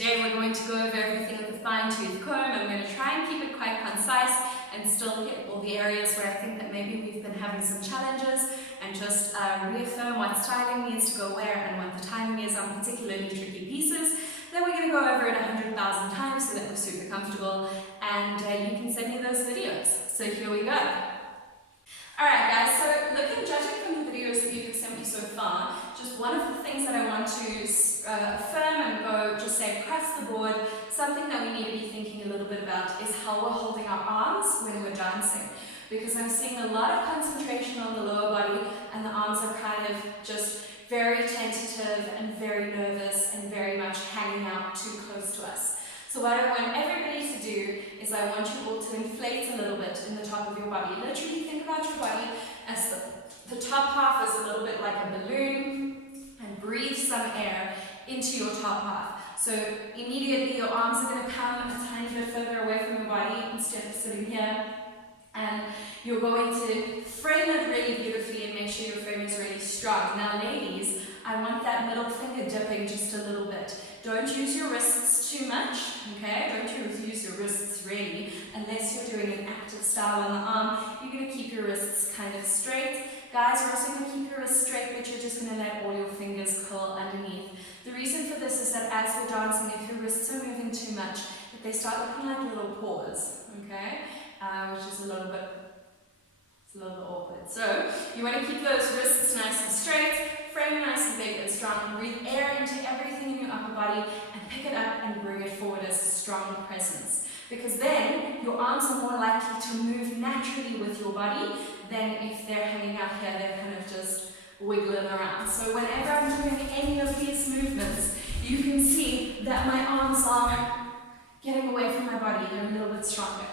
Today we're going to go over everything with a fine-tooth comb. I'm going to try and keep it quite concise and still hit all the areas where I think that maybe we've been having some challenges, and just reaffirm what styling needs to go where and what the timing is on particularly tricky pieces. Then we're going to go over it 100,000 times so that we're super comfortable, and you can send me those videos. So here we go. Alright guys, so judging from the videos that you've sent me so far, just one of the things that I want to affirm and go just say across the board, something that we need to be thinking a little bit about is how we're holding our arms when we're dancing. Because I'm seeing a lot of concentration on the lower body, and the arms are kind of just very tentative and very nervous and very much hanging out too close to us. So what I want everybody to do is I want you all to inflate a little bit in the top of your body. Literally think about your body as the top half is a little bit like a balloon, and breathe some air into your top half. So immediately your arms are going to come a tiny bit further away from your body instead of sitting here. And you're going to frame it really beautifully and make sure your frame is really strong. Now ladies, I want that middle finger dipping just a little bit. Don't use your wrists too much, okay? Don't use your wrists really, unless you're doing an active style on the arm. You're going to keep your wrists kind of straight. Guys, you're also going to keep your wrists straight, but you're just going to let all your fingers curl underneath. The reason for this is that as we're dancing, if your wrists are moving too much, that they start looking like little paws, okay? Which is a little bit awkward. So you want to keep those wrists nice and straight, frame nice and big and strong. Breathe air into everything in your upper body and pick it up and bring it forward as a strong presence. Because then your arms are more likely to move naturally with your body than if they're hanging out here, they're kind of just wiggling around. So whenever I'm doing any of these movements, you can see that my arms are getting away from my body. They're a little bit stronger.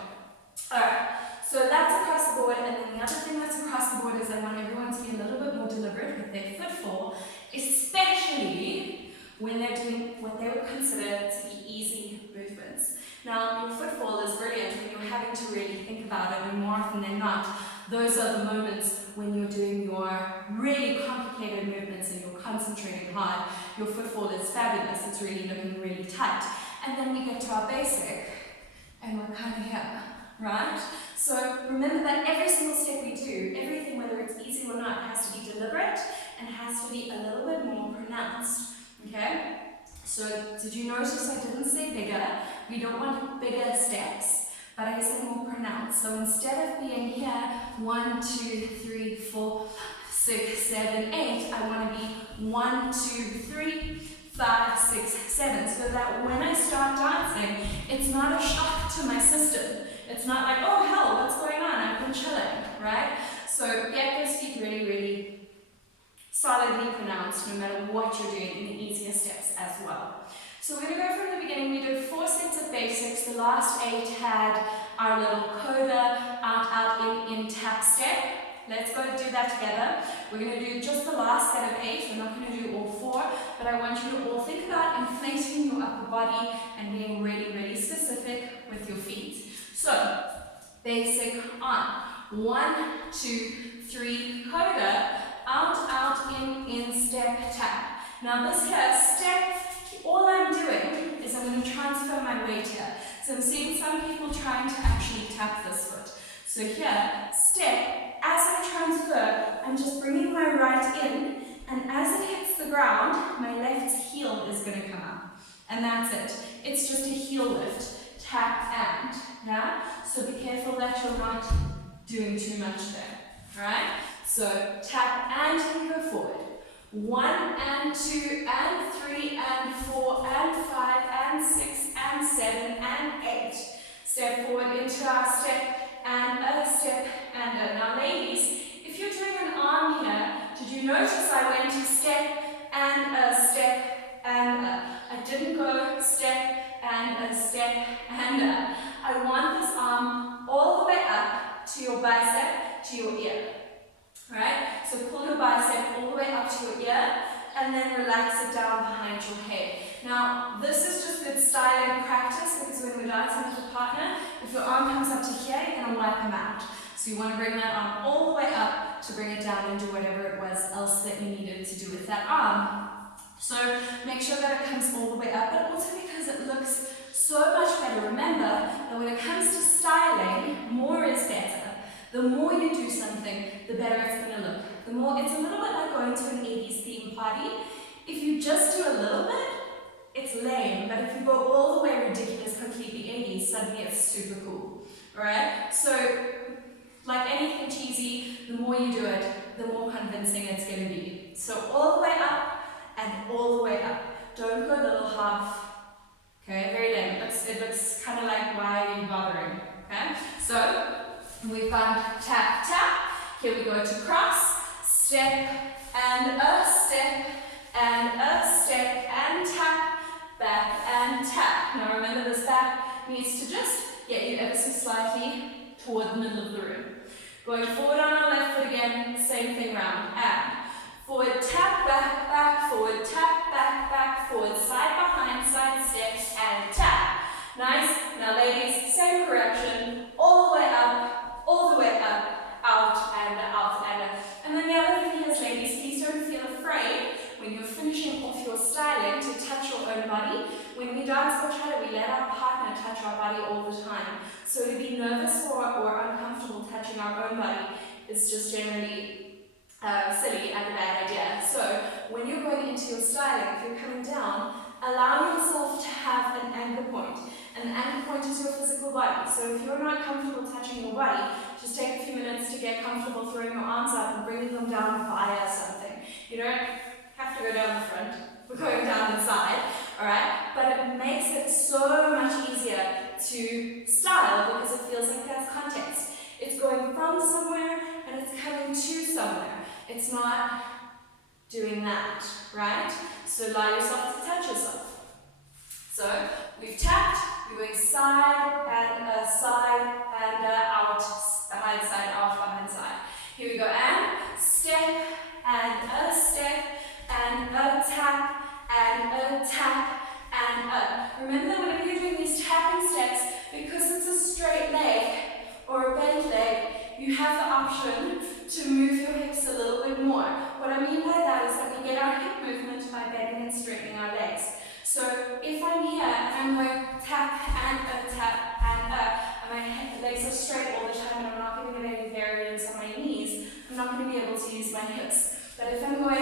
Alright, so that's across the board, and then the other thing that's across the board is I want everyone to be a little bit more deliberate with their footfall, especially when they're doing what they would consider to be easy movements. Now, your footfall is brilliant when you're having to really think about it, and more often than not, those are the moments when you're doing your really complicated movements and you're concentrating hard. Your footfall is fabulous, it's really looking really tight. And then we get to our basic, and we're kind of here. Right? So remember that every single step we do, everything, whether it's easy or not, has to be deliberate and has to be a little bit more pronounced. Okay? So did you notice I didn't say bigger? We don't want bigger steps, but I said more pronounced. So instead of being here 1, 2, 3, 4, 6, 7, 8, I want to be 1, 2, 3, 5, 6, 7, so that when I start dancing, it's not a shock to my system. It's not like, oh hell, what's going on? I've been chilling, right? So get those feet really, really solidly pronounced no matter what you're doing in the easier steps as well. So we're going to go from the beginning. We did 4 sets of basics. The last 8 had our little coda, out, in, tap step. Let's go do that together. We're going to do just the last set of 8. We're not going to do all 4, but I want you to all think about inflating your upper body and being really, really specific with your feet. So, basic on. 1, 2, 3, coda, out, in, step, tap. Now this here, step, all I'm doing is I'm going to transfer my weight here. So I'm seeing some people trying to actually tap this foot. So here, step, as I transfer, I'm just bringing my right in, and as it hits the ground, my left heel is going to come up. And that's it. It's just a heel lift. Tap and, yeah? So be careful that you're not doing too much there, alright? So tap and go forward. 1 and 2 and 3 and 4 and 5 and 6 and 7 step forward into our step, and a step, and a. Now ladies, if you're doing an arm here, did you notice I went to step, and a step, and a. I didn't go step, and a step, and a. I want this arm all the way up to your bicep, to your ear. Right? So pull your bicep all the way up to your ear, and then relax it down behind your head. Now, this is just good styling practice, because when we're dancing with a partner, if your arm comes up to here, you're going to wipe him out. So you want to bring that arm all the way up to bring it down and do whatever it was else that you needed to do with that arm. So make sure that it comes all the way up, but also because it looks so much better. Remember that when it comes to styling, more is better. The more you do something, the better it's going to look. The more, it's a little bit like going to an 80s theme party. If you just do a little bit, it's lame, but if you go all the way ridiculous, completely 80s, suddenly it's super cool. Alright? So, like anything cheesy, the more you do it, the more convincing it's going to be. So all the way up and all the way up. Don't go little half. Okay, very lame. It looks kind of like, why are you bothering? Okay? So, we've gone tap, tap. Here we go to cross, step, and a step, and a step, and tap, back, and tap. Now remember, this back needs to just get you ever so slightly toward the middle of the room. Going forward on our left foot again, same thing round. And forward, tap, back, back, forward, tap, back, forward, side behind, side step, and tap. Nice. Now ladies, same correction, all the way up, out, and out, and out. And then the other thing is, ladies, please don't feel afraid when you're finishing off your styling to touch your own body. When we dance bachata, we let our partner touch our body all the time. So to be nervous or uncomfortable touching our own body is just generally silly and a bad idea. So when you're going into your styling, if you're coming down, allow yourself to have an anchor point. And the anchor point is your physical body. So if you're not comfortable touching your body, just take a few minutes to get comfortable throwing your arms up and bringing them down via something. You don't have to go down the front. We're going down the side, alright? But it makes it so much easier to style because it feels like that's context. It's going from somewhere and it's coming to somewhere. It's not doing that, right? So allow yourself to touch yourself. So we've tapped, we're going side and out, behind side, out, behind side. Here we go, and step, and a step, and a tap, and a tap, and a. Remember that whenever you're doing these tapping steps, because it's a straight leg or a bent leg, you have the option to move your hips a little bit more. What I mean by that is that we get our hip movement by bending and straightening our legs. So if I'm here and I'm going tap, and my legs are straight all the time and I'm not going to get any variance on my knees, I'm not going to be able to use my hips. But if I'm going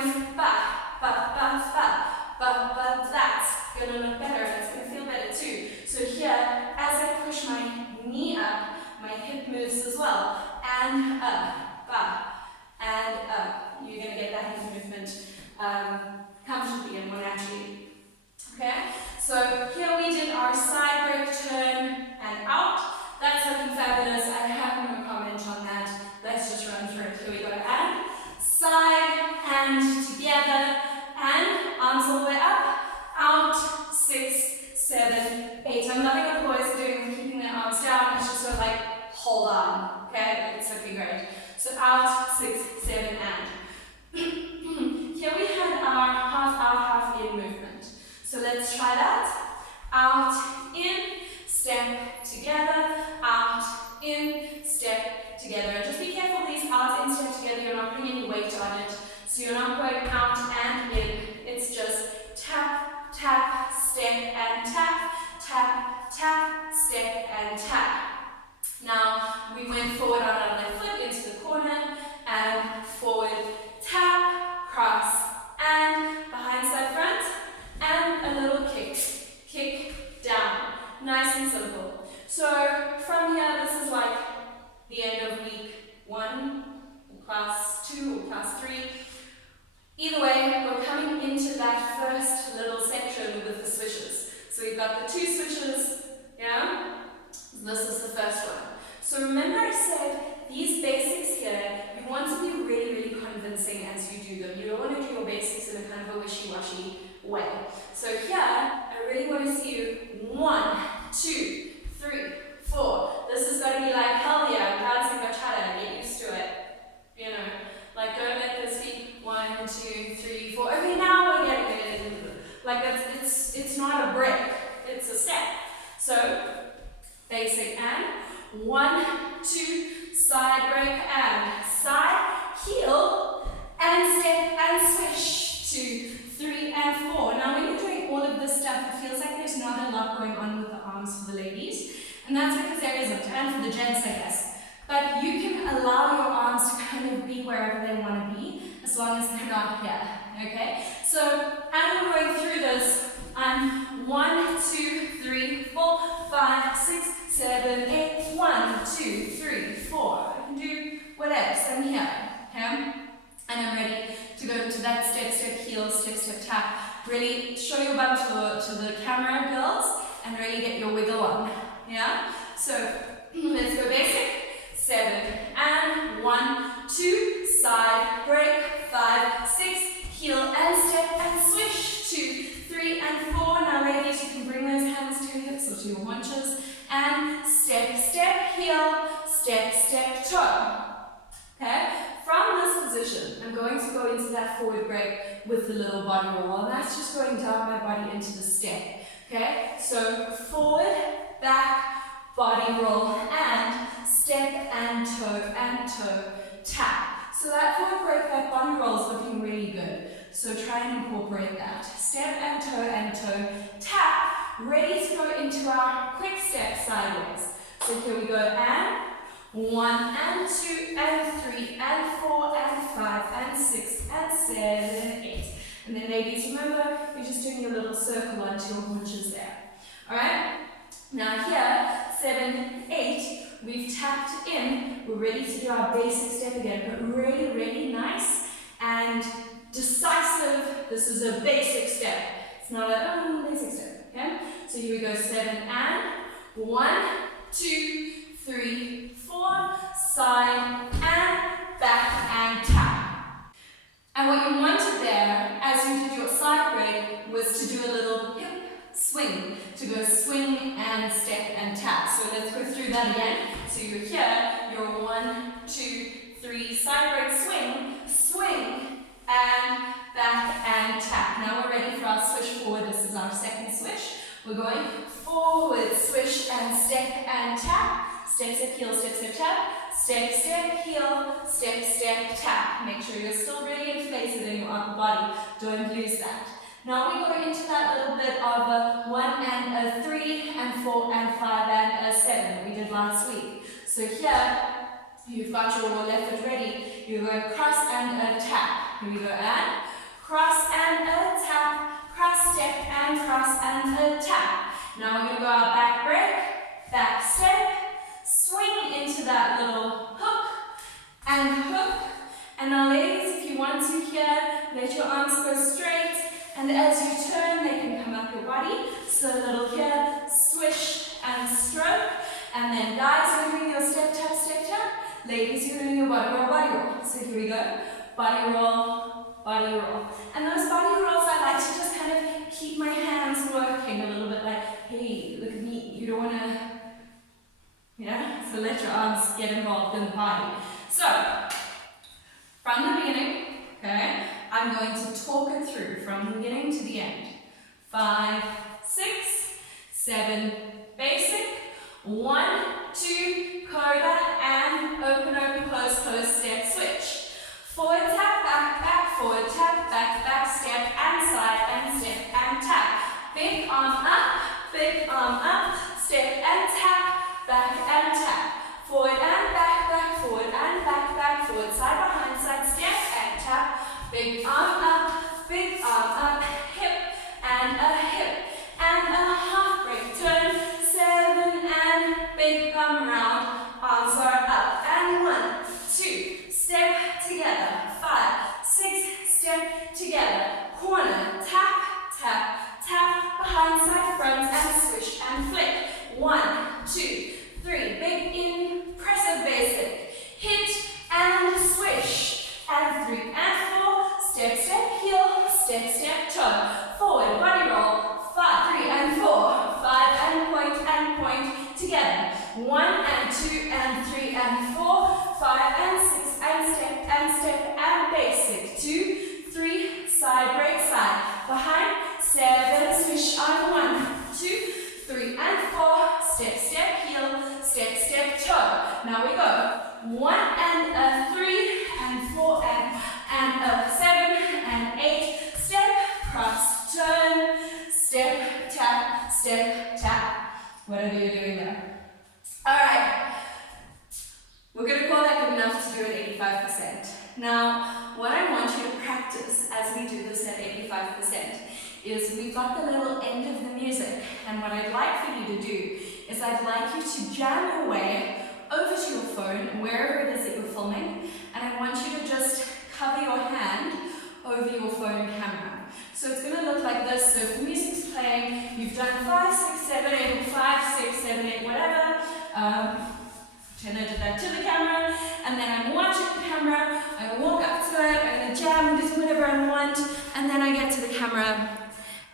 that's going to look better and it's going to feel better too. So here, as I push my knee up, my hip moves as well. And up, and up. You're going to get that hip movement comfortably and more naturally. Okay, so here we did our side break, turn, and out. That's looking fabulous. I have no comment on that. Let's just run through it. Here we go. And side, and together, and arms all the way up, out, 6, 7, 8. I'm loving what the boys are doing with keeping their arms down. It's just sort of like, hold on. Okay, it's looking great. So out, 6, 7, and. Here we had our half out, half in movement. So let's try that. Out, in, step, together, out, in, step, together. Just be careful these out, in, step, together, you're not putting any weight on it. So you're not going out and in. It's just tap, tap, step, and tap, tap, tap, step, and tap. Now, we went forward on our left foot into the corner, and forward, tap, cross, and behind side front, and a little kick down. Nice and simple. So from here, this is like the end of week 1, or class 2, or class 3. Either way, we're coming into that first little section with the switches. So we've got the 2 switches, yeah? This is So remember I said these basics here, you want to be really, really convincing as you do them. You don't want to do your basics in a kind of a wishy-washy way. So here, I really want to see you 1, 2, 3, 4. This is going to be like, hell yeah, I'm dancing bachata, get used to it. You know, like don't let this be 1, 2, 3, 4. Okay, now we're getting it. Like it's not a break, it's a step. So, basic and 1, 2, side break and side, heel, and step and swish. 2, 3, and 4. Now when you're doing all of this stuff, it feels like there's not a lot going on with the arms for the ladies. And that's because there isn't, and for the gents, I guess. But you can allow your arms to kind of be wherever they want to be, as long as they're not here, okay? So, as we're going through this, I'm 1, 2, 3, 4, 5, 6, 7, 8, 1, 2, 3, 4. I can do whatever, so I'm here, okay? And I'm ready to go to that step, step, heel, step, step, tap. Really show your bum to the camera, girls, and really get your wiggle on, yeah? So, let's go basic. 7, and 1, 2, side, break, 5, 6, heel, and step, and swish. 2, 3, and 4. Now ladies, you can bring those hands to your hips or to your haunches, and step, step, heel, step, step, toe. Okay? From this position, I'm going to go into that forward break with the little body roll, and that's just going down my body into the step. Okay? So forward, back, body roll, and step and toe, tap. So that forward break, that body roll is looking really good. So try and incorporate that. Step and toe, tap. Ready to go into our quick step sideways. So here we go, and 1, and 2, and 3, and 4, and 5, and 6, and 7, and 8. And then ladies, remember, you're just doing your little circle onto your haunches there. Alright? Now here, 7, 8, we've tapped in. We're ready to do our basic step again, but really, really nice and decisive. This is a basic step. It's not a basic step, okay? So here we go, 7, and 1, 2, 3, 4, side, and back, and tap. And what you wanted there, as you did your side break, was to do a little hip swing, to go swing and step and tap. So let's go through that again. So you're here, you're 1, 2, 3, side break, swing, swing, and back and tap. Now we're ready for our switch forward. This is our second switch. We're going forward, swish, and step and tap. Step, step, heel, step, step, tap. Step, step, heel, step, step, tap. Make sure you're still really inflated in your upper body. Don't lose that. Now we go into that little bit of a 1 and a 3 and 4 and 5 and a 7 that we did last week. So here, you've got your left foot ready. You're going cross and a tap. Here we go, and cross and a tap, cross step and cross and a tap. Now we're going to go our back break, back step, swing into that little hook, and now ladies, if you want to here, let your arms go straight, and as you turn, they can come up your body. So a little here, swish and stroke, and then guys, you're doing your step tap, ladies, you're doing your body roll. So here we go, body roll, and those body rolls, I like to just kind of keep my hands working a little bit like, hey, look at me, you don't want to, so let your arms get involved in the body. So, from the beginning, okay, I'm going to talk it through from the beginning to the end. 5, 6, 7, basic, 1, 2, coda, and open, close, step, switch. Forward tap, back, forward tap, back, step, and side, and step, and tap. Big arm up, step and tap, back and tap. Forward and back, forward and back, forward, side behind side, step and tap. Big arm up, hip, and a half break, turn, 7, and big arm round, arms are up, and 1, 2, step together, 5, 6, step together, corner, tap, behind side, front, and swish and point together. 1 and 2 and 3 and 4, 5 and 6 and step and basic. 2, 3, side, break, side. Behind, 7, swish on 1, 2, 3 and 4, step, step, heel, step, step, toe. Now we go. 1 and a 3 and 4 and a 7 and 8, step, cross, turn, step, tap, whatever you're doing there. Alright, we're going to call that good enough to do it 85%. Now, what I want you to practice as we do this at 85% is we've got the little end of the music, and what I'd like for you to do is I'd like you to jam your way over to your phone, wherever it is that you're filming, and I want you to just cover your hand over your phone camera. So it's going to look like this. So if the music's playing, you've done 5, 6, 7, 8, or 5, 6, 7, 8, whatever. Pretend I did that to the camera, and then I'm watching the camera, I walk up to it, I'm going to jam and do whatever I want, and then I get to the camera,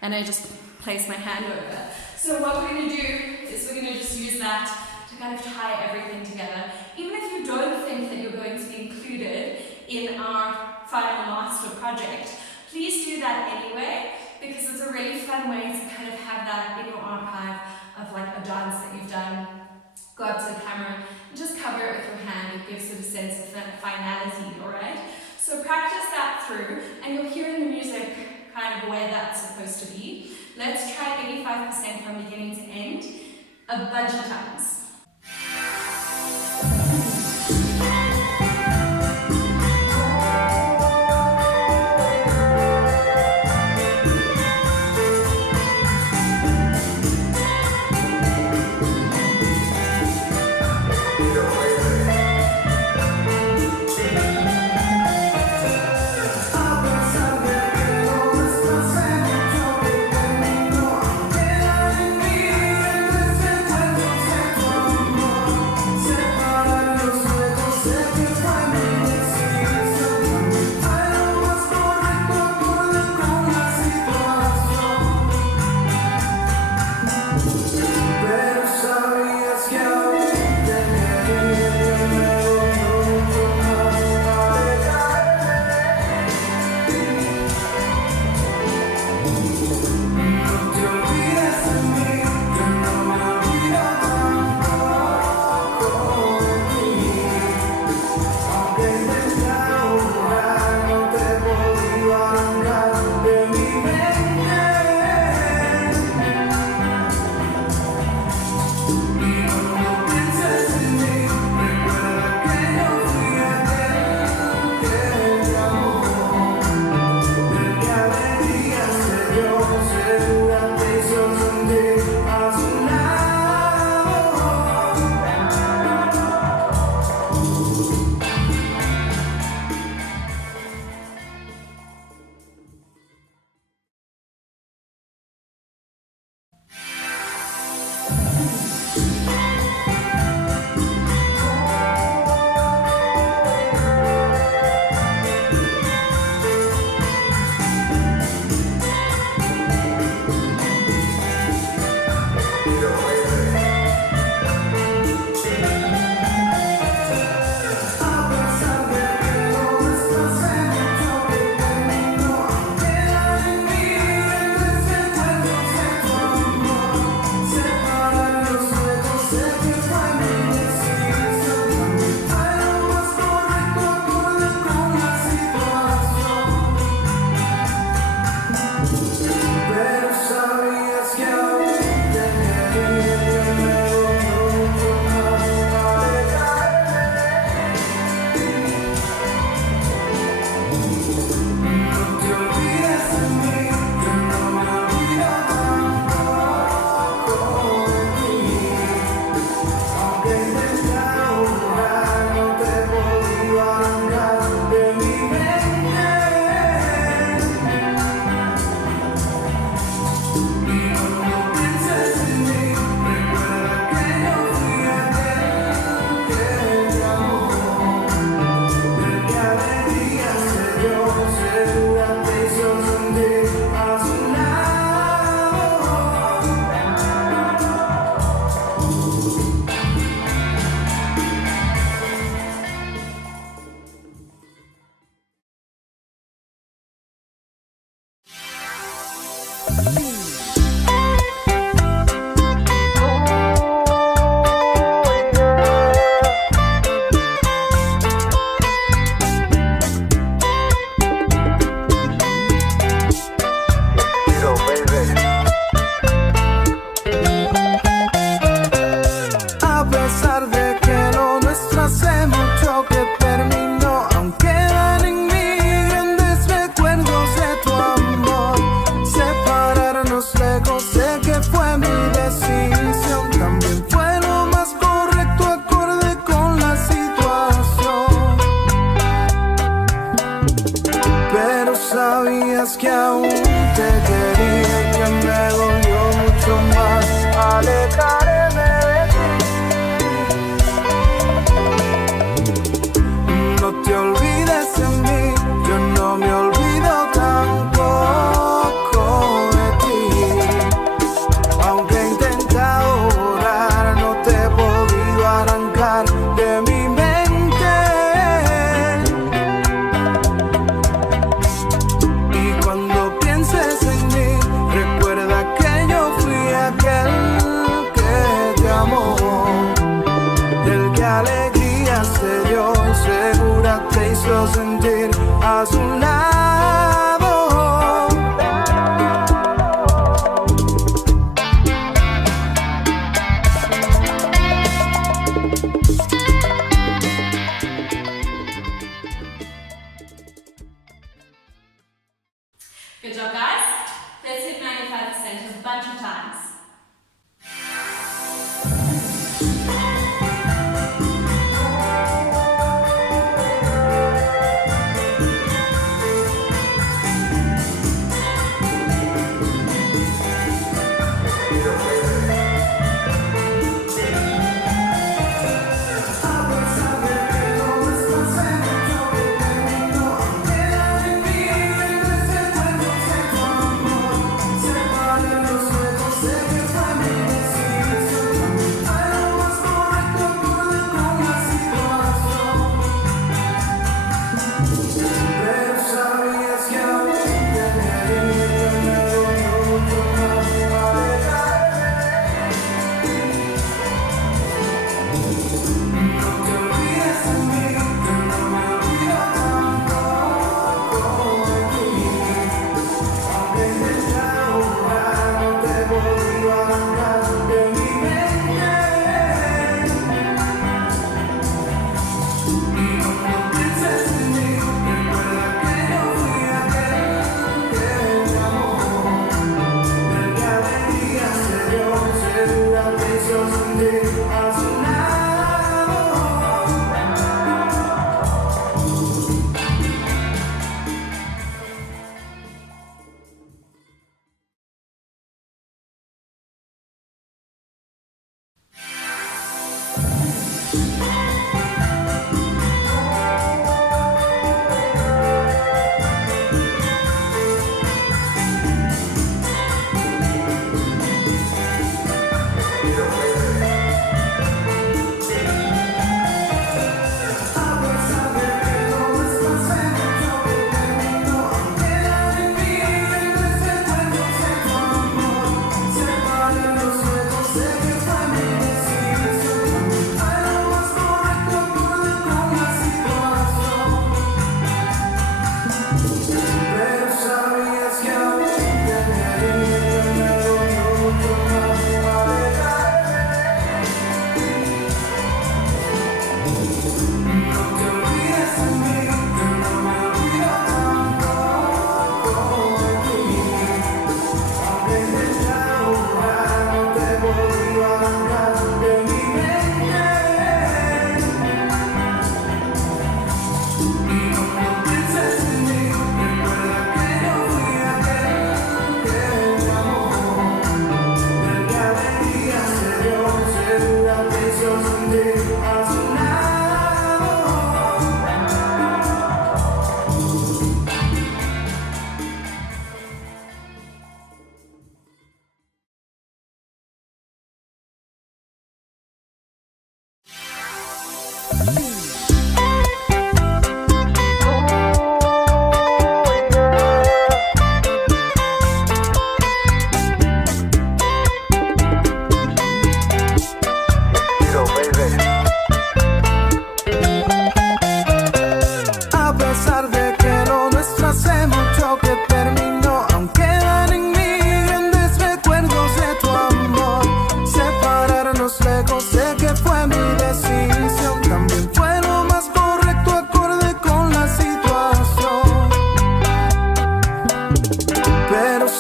and I just place my hand over. So what we're going to do is we're going to just use that to kind of tie everything together. Even if you don't think that you're going to be included in our final master project, please do that anyway, because it's a really fun way to kind of have that in your archive of like a dance that you've done. Go up to the camera and just cover it with your hand. It gives it a sense of finality, alright? So practice that through, and you're hearing the music kind of where that's supposed to be. Let's try 85% from beginning to end a bunch of times.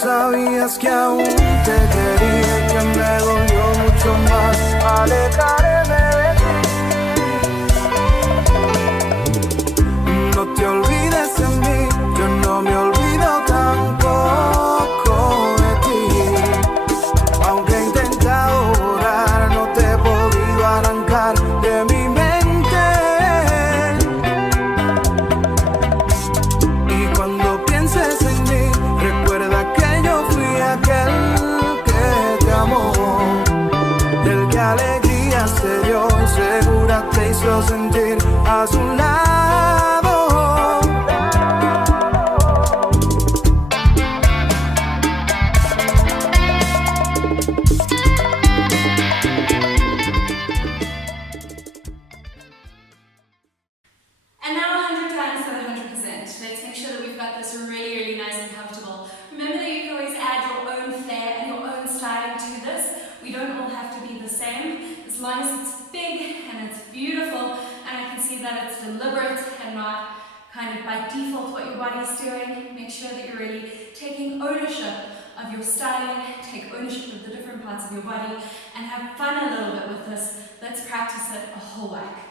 sabías que aún te quería y que me dolió mucho más alejarme de ti. No te olvides de mí, yo no me olvido tampoco de ti. Aunque he intentado borrar, no te he podido arrancar de mi mente. Y cuando pienses en mí, recuerda que yo fui aquel que te amó, el que alegría se dio y segura te hizo sentir a su lado. And now 100 times for the 100%. Let's make sure that we've got this really, really nice and comfortable. Remember that you can always add your own flair and your own styling to this. We don't all have to be the same. As long as it's big and it's beautiful, and I can see that it's deliberate and not kind of by default what your body's doing. Make sure that you're really taking ownership of your styling, take ownership of the different parts of your body, and have fun a little bit with this. Let's practice it a whole whack.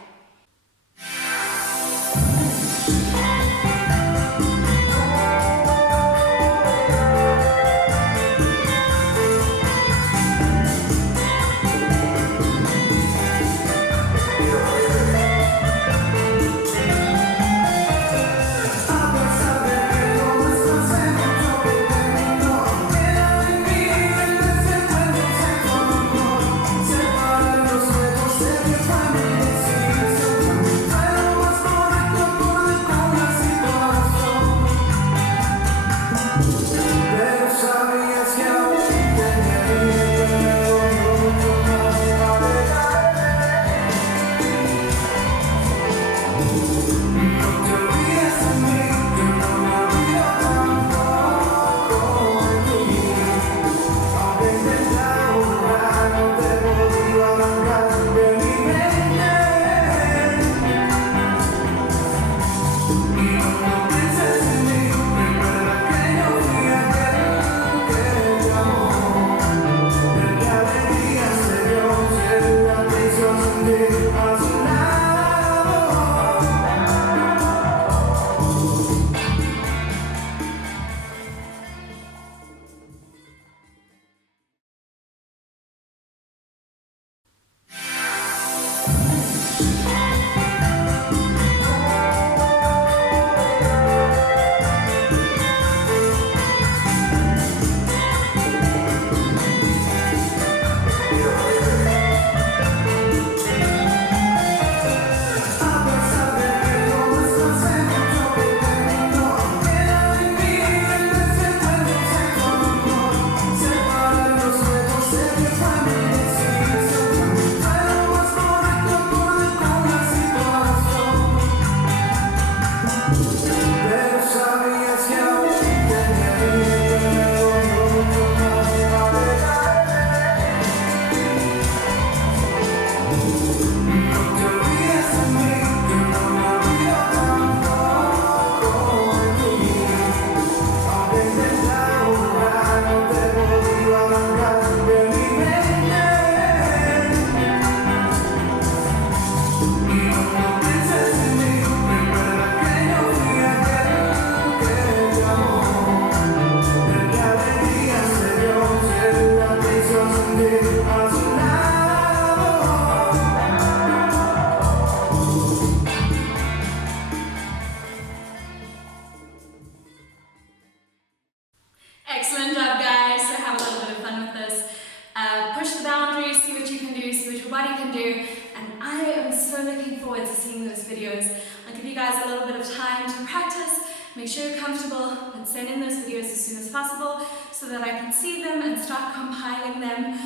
body can do, and I am so looking forward to seeing those videos. I'll give you guys a little bit of time to practice, make sure you're comfortable, and send in those videos as soon as possible so that I can see them and start compiling them.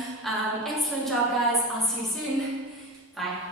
Excellent job, guys. I'll see you soon. Bye.